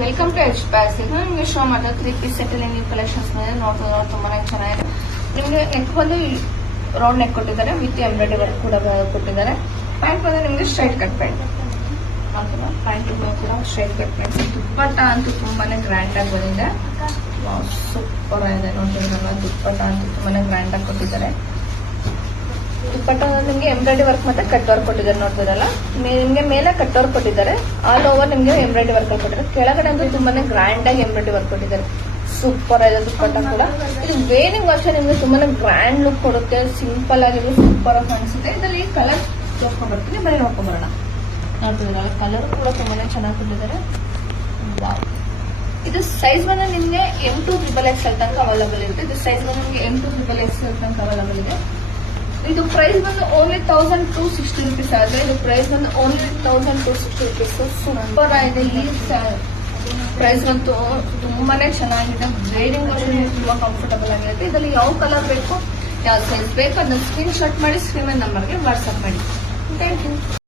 Welcome to H passive. ನಿಮಗೆ show ಮಾಡಿದ 3 piece set ಅಲ್ಲಿ ನ್ಯೂ ಕಲೆಕ್ಷನ್ಸ್ ಮೇಲೆ ನೋಡ್ತಾ ತುಂಬಾನೇ ಚೆನ್ನಾಗಿದೆ. ನಿಮಗೆ ನೆಕ್ ಬಂದು ರೌಂಡ್ ನೆಕ್ ಕೊಟ್ಟಿದ್ದಾರೆ, ವಿತ್ ಎಂಬ್ರಾಯ್ಡರಿ ವರ್ಕ್ ಕೂಡ ಕೊಟ್ಟಿದ್ದಾರೆ. ಪ್ಯಾಂಟ್ ಬಂದು ನಿಮಗೆ ಸ್ಟ್ರೈಟ್ ಕಟ್ ಪ್ಯಾಂಟ್. ಪ್ಯಾಂಟ್ ಕೂಡ ಸ್ಟ್ರೈಟ್ ಕಟ್ ಪ್ಯಾಂಟ್. ದುಪ್ಪಟ್ಟ ಅಂತೂ ತುಂಬಾನೇ ಗ್ರ್ಯಾಂಡ್ ಆಗಿ ಬಂದಿದೆ, ಸೂಪರ್ ಆಗಿದೆ. ನೋಡ್ತಿದ್ರಲ್ಲ, ದುಪ್ಪಟ್ಟ ಅಂತೂ ತುಂಬಾನೇ ಗ್ರ್ಯಾಂಡ್ ಆಗಿ ಕೊಟ್ಟಿದ್ದಾರೆ. ದುಪ್ಪಟ್ಟ ನಿಮ್ಗೆ ಎಂಬ್ರಾಯ್ಡರಿ ವರ್ಕ್ ಮತ್ತೆ ಕಟ್ ವರ್ಕ್ ಕೊಟ್ಟಿದ್ದಾರೆ. ನೋಡ್ತಿರಲ್ಲ, ನಿಮ್ಗೆ ಮೇಲೆ ಕಟ್ ವರ್ಕ್ ಕೊಟ್ಟಿದ್ದಾರೆ, ಆಲ್ ಓವರ್ ನಿಮ್ಗೆ ಎಂಬ್ರಾಯ್ಡರಿ ವರ್ಕ್ ಕೊಟ್ಟಿದ್ದಾರೆ. ಕೆಳಗಡೆ ಅಂದ್ರೆ ತುಂಬಾನೇ ಗ್ರ್ಯಾಂಡ್ ಆಗಿ ಎಂಬ್ರಾಯ್ಡರಿ ವರ್ಕ್ ಕೊಟ್ಟಿದ್ದಾರೆ. ಸೂಪರ್ ಆಗಿದೆ ದುಪ್ಪಟ್ಟ ಕೂಡ. ಇದು ವೇರಿಂಗ್ ವರ್ಷ ನಿಮ್ಗೆ ತುಂಬಾನೇ ಗ್ರ್ಯಾಂಡ್ ಲುಕ್ ಕೊಡುತ್ತೆ, ಸಿಂಪಲ್ ಆಗಿರೋ ಸೂಪರ್ ಆಗಿ ಕಾಣಿಸುತ್ತೆ. ಇದರಲ್ಲಿ ಕಲರ್ ತೋರ್ಸ್ಕೊಂಡ್ ಬರ್ತೀನಿ, ಬರೀ ನೋಡ್ಕೊಂಡ್ ಬರೋಣ. ನೋಡ್ತಿದ್ರಲ್ಲ, ಕಲರ್ ಕೂಡ ತುಂಬಾನೇ ಚೆನ್ನಾಗಿ ಕೊಟ್ಟಿದ್ದಾರೆ. ಇದು ಸೈಜ್ ಬಂದ್ರೆ ನಿಮ್ಗೆ M2 XXL ತನಕ ಅವೈಲಬಲ್ ಇರುತ್ತೆ. ಇದು ಸೈಜ್ ಬಂದ್ರೆ ನಿಮ್ಗೆ M2 XXL ತನಕ ಅವೈಲಬಲ್ ಇದೆ. ಇದು ಪ್ರೈಸ್ ಬಂದು ಓನ್ಲಿ 1260 rupees ಆದ್ರೆ, ಇದು ಪ್ರೈಸ್ ಬಂದು ಓನ್ಲಿ 1260 rupees. ಸೂಪರ್ ಆಗಿದೆ. ಈ ಪ್ರೈಸ್ ಅಂತೂ ತುಂಬಾನೇ ಚೆನ್ನಾಗಿದೆ. ವೇರಿಂಗ್ ತುಂಬಾ ಕಂಫರ್ಟಬಲ್ ಆಗಿರುತ್ತೆ. ಇದರಲ್ಲಿ ಯಾವ ಕಲರ್ ಬೇಕು, ಯಾವ ಸೈಜ್ ಬೇಕು ಅದನ್ನ ಸ್ಕ್ರೀನ್ ಶಾಟ್ ಮಾಡಿ ಸ್ಕ್ರೀನ್ ನಂಬರ್ಗೆ ವಾಟ್ಸ್ಆಪ್ ಮಾಡಿ. Thank you.